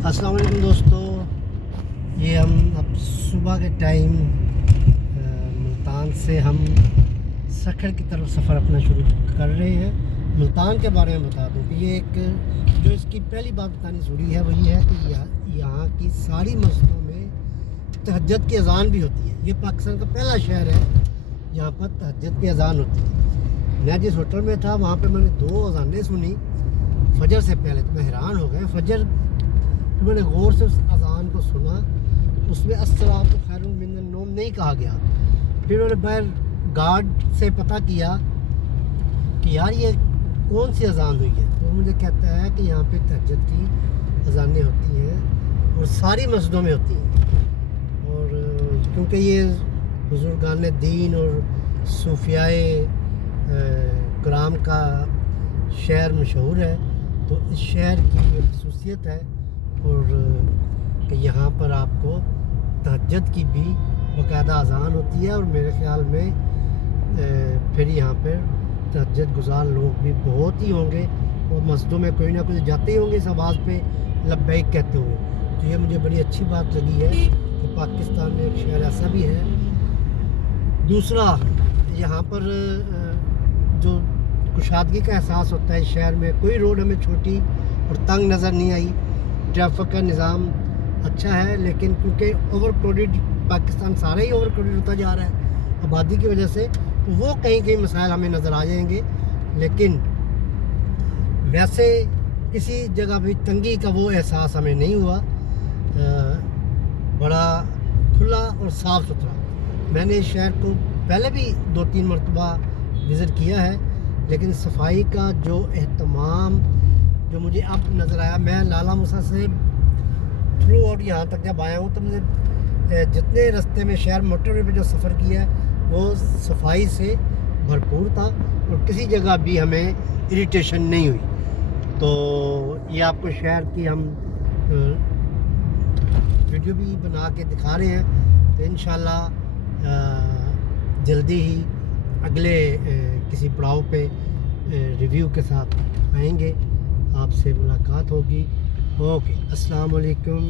अस्सलाम वालेकुम दोस्तों, ये हम अब सुबह के टाइम मुल्तान से हम सखर की तरफ सफ़र अपना शुरू कर रहे हैं। मुल्तान के बारे में बता दूं कि ये एक जो इसकी पहली बात बतानी ज़रूरी है वो ये है कि यहाँ की सारी मस्जिदों में तहज्जुद की अज़ान भी होती है। ये पाकिस्तान का पहला शहर है यहाँ पर तहज्जुद की अज़ान होती है। मैं जिस होटल में था वहाँ पे मैंने 2 अज़ानें सुनी फजर से पहले, तो मैं हैरान हो गया। फजर मैंने गौर से उस अज़ान को सुना, उसमें अस्सलातु खैरुम मिनन नौम नहीं कहा गया। फिर मैंने बाहर गार्ड से पता किया कि यार ये कौन सी अज़ान हुई है, तो मुझे कहता है कि यहाँ पे तहज्जुद की अज़ानें होती हैं और सारी मस्जिदों में होती हैं। और क्योंकि ये बुज़ुर्गान दीन और सूफियाए कराम का शहर मशहूर है, तो इस शहर की ये खसूसियत है और कि यहाँ पर आपको तहज्जुद की भी बाकायदा अज़ान होती है। और मेरे ख़्याल में फिर यहाँ पर तहज्जुद गुज़ार लोग भी बहुत ही होंगे और मस्जिदों में कोई ना कोई जाते ही होंगे इस आवाज़ पे लब्बैक कहते हुए। तो ये मुझे बड़ी अच्छी बात लगी है कि पाकिस्तान में एक शहर ऐसा भी है। दूसरा, यहाँ पर जो कुशादगी का एहसास होता है इस शहर में, कोई रोड हमें छोटी और तंग नज़र नहीं आई। ट्रैफिक का निज़ाम अच्छा है, लेकिन क्योंकि ओवर क्राउडेड पाकिस्तान सारा ही ओवर क्राउडेड होता जा रहा है आबादी की वजह से, तो वो कहीं कहीं मसाइल हमें नज़र आ जाएंगे। लेकिन वैसे किसी जगह भी तंगी का वो एहसास हमें नहीं हुआ। बड़ा खुला और साफ़ सुथरा। मैंने इस शहर को पहले भी 2-3 मरतबा विज़िट किया है, लेकिन सफाई का जो एहतमाम जो मुझे अब नज़र आया, मैं लाला मूसा से थ्रू आउट यहाँ तक जब आया हूँ तो मुझे जितने रास्ते में शहर मोटरवे पे जो सफ़र किया है वो सफाई से भरपूर था और किसी जगह भी हमें इरिटेशन नहीं हुई। तो ये आपको शहर की हम वीडियो भी बना के दिखा रहे हैं। तो इंशाल्लाह जल्दी ही अगले किसी पड़ाव पे रिव्यू के साथ आएंगे, आपसे मुलाकात होगी। ओके, अस्सलाम वालेकुम।